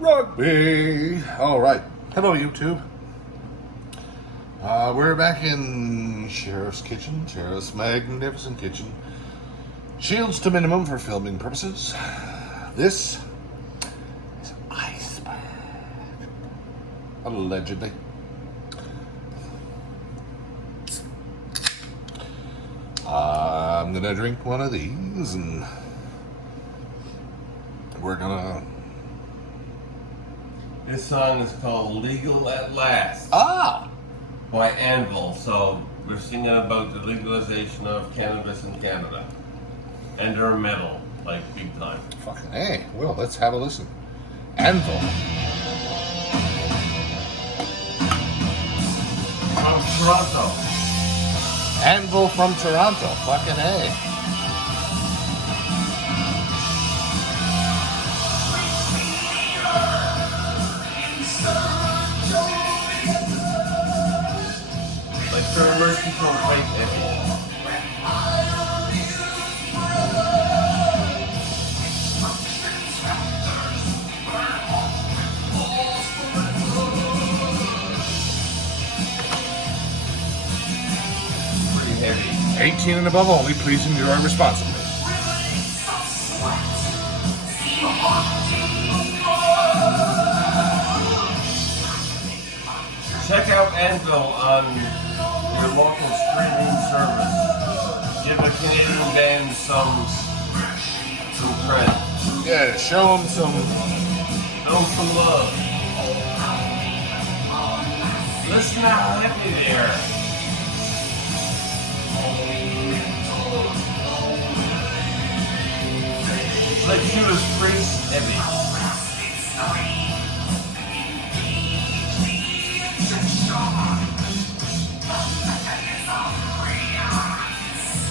Rugby. All right. Hello, YouTube. We're back in Sheriff's kitchen, Sheriff's magnificent kitchen. Shields to minimum for filming purposes. This is iceberg. Allegedly. I'm gonna drink one of these, and we're gonna. This song is called "Legal at Last" by Anvil. So we're singing about the legalization of cannabis in Canada, and they're metal, like big time. Fucking hey, well, let's have a listen. Anvil. From Toronto. Anvil from Toronto. Fucking hey. Like they're merciful quite heavy. Pretty heavy. 18 and above only. Please enjoy responsibly. Check out Anvil on your local streaming service. Give a Canadian band some credit. Yeah, show them some. Show some love. Listen how happy they are. Like Judas Priest heavy.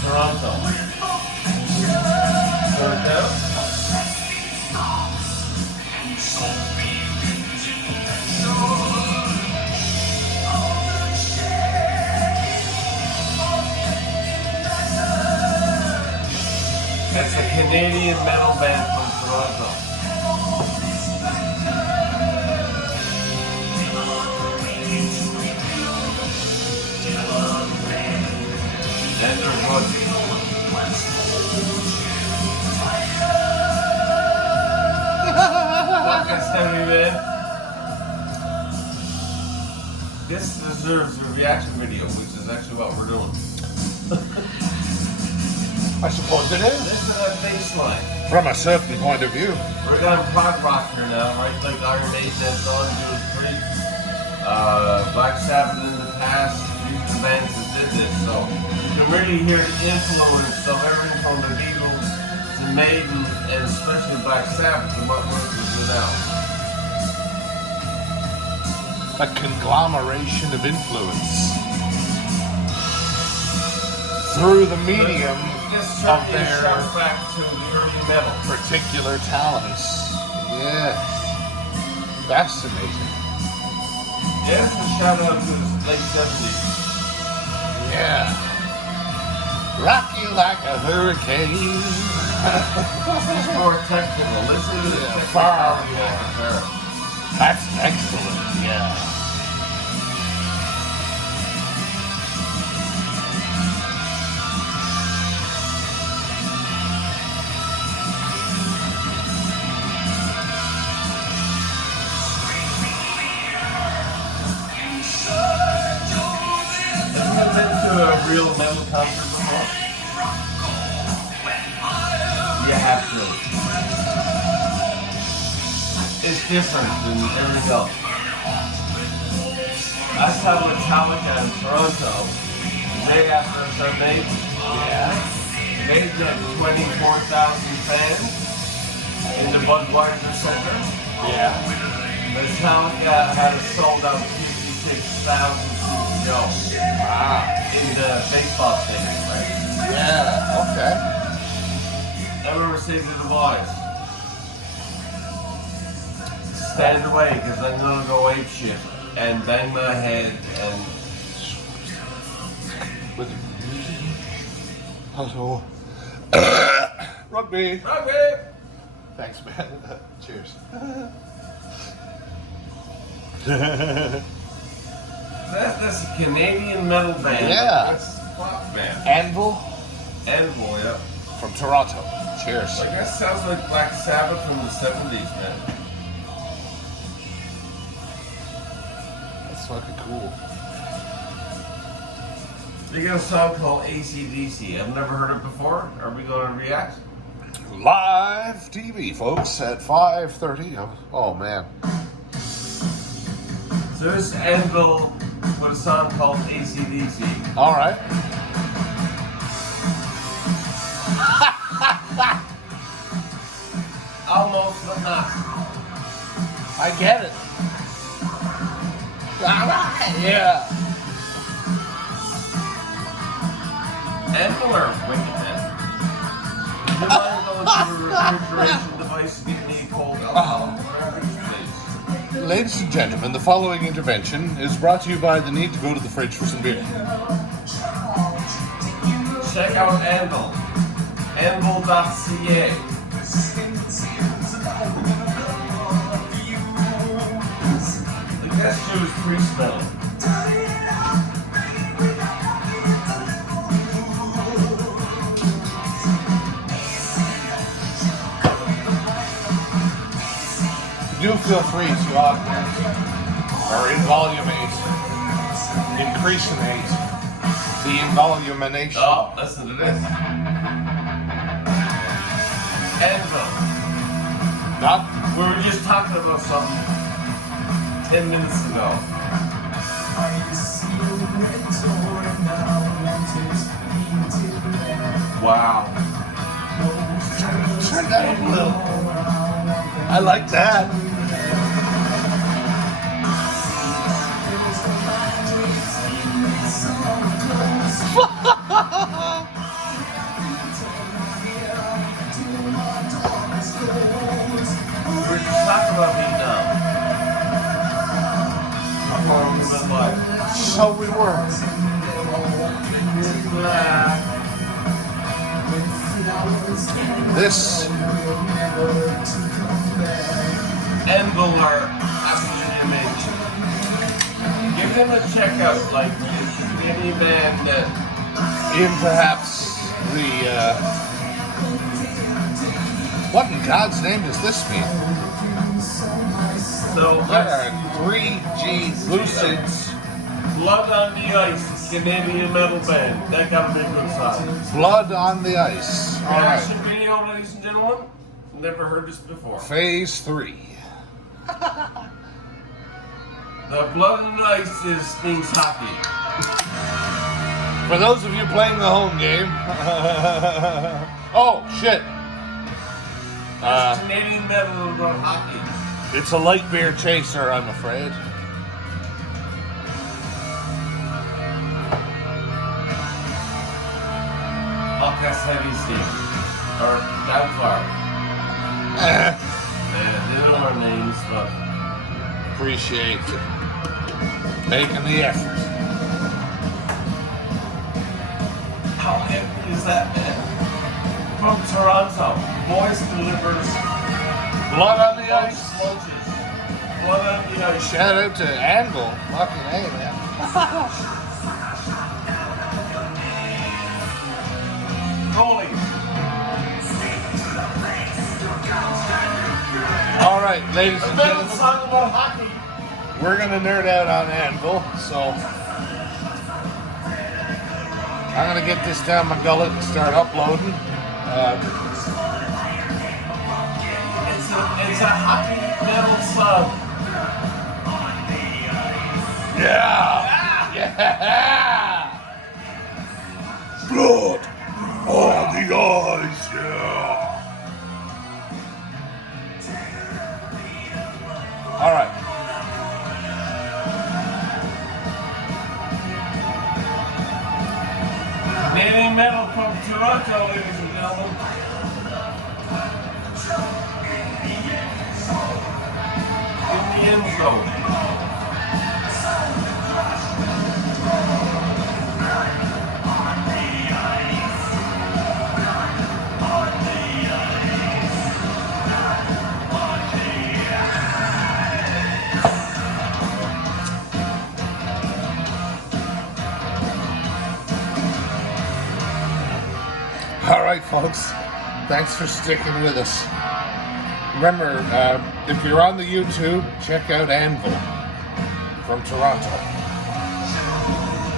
Toronto. Toronto? That's a Canadian metal band from Toronto. And they're good. Fucking Sammy, man. This deserves a reaction video, which is actually what we're doing. I suppose it is. Listen to that bass line. From a certain point of view. We're going prog rock here now, right? Like Iron Maiden has done, Judas Priest, Black Sabbath in the past, these are the bands that did this, so you can really hear the influence of everything from the Beatles to Maiden, and especially Black Sabbath, and what we're doing now. A conglomeration of influence through the medium of their back to the early metal. particular talents. Yes. Fascinating. Yeah, it's a shout out to the late 70s. Yeah. Rock you like a hurricane. This is more technical. Listen to the far technicality. That's excellent. Yeah. A real metal concert before? You have to. It's different than everything else. I saw Metallica in Toronto the day after Sunday. Yeah. They did 24,000 fans in the Budweiser Center. Yeah. Metallica had a sold out 56,000 seat show. Wow. In the baseball stadium, right? Yeah. Okay. I remember saying to the boys, stand away because I'm gonna go ape shit and bang my head and. With hello. Rugby. Rugby! Thanks, man. Cheers. That's a Canadian metal band. Yeah. That's a pop band. Anvil Anvil, yeah. from Toronto. Cheers. Like that sounds like Black Sabbath from the 70s, man. That's fucking cool. They got a song called AC/DC. I've never heard it before. Are we going to react? Live TV, folks, at 5:30. Oh, man. So this is Anvil with a song called AC/DC. All right. Almost but not. I get it. All right. Yeah. Anvil are wicked, man. You mind going to the refrigeration device to get me a cold alcohol? Please. Ladies and gentlemen, the following intervention is brought to you by the need to go to the fridge for some beer. Check out Anvil. Anvil.ca. Like that shit was pre-spelling. Do feel free to augment or involumate, increasinate the involumination. Oh, listen to this. Anvil. Not We were just talking about something 10 minutes ago. Wow. turn that up a little. I like that. We were just talking about Vietnam. How far we've been live. So we were. This Anvil are absolutely amazing. Give them a check out, like any band that in perhaps the what in God's name does this mean? so There are 3G Lucids. Blood on the Ice, Canadian metal band. That gotta be a good song. Blood on the Ice. All right. Reaction video, ladies and gentlemen. Never heard this before. Phase 3. The Blood on the Ice means hockey. For those of you playing the home game. Oh, shit. Canadian metal about hockey. It's a light beer chaser, I'm afraid. Fuck, that's heavy steam. Or that far. Eh, Man, they know our names, but appreciate it. Making the effort. how heavy is that, man? From Toronto, Boys delivers Blood on the Ice. lunches. Blood on the Ice. Shout out to Anvil. Fucking A, man. Rolling. All right, ladies A and metal gentlemen, song about hockey. we're gonna nerd out on Anvil, so I'm gonna get this down my gullet and start uploading. It's a hockey metal song. Yeah, yeah. Blood on the Ice, yeah. All right. Canadian metal from Toronto, ladies and gentlemen. In the end zone. right, folks. Thanks for sticking with us. Remember, if you're on the YouTube, check out Anvil from Toronto.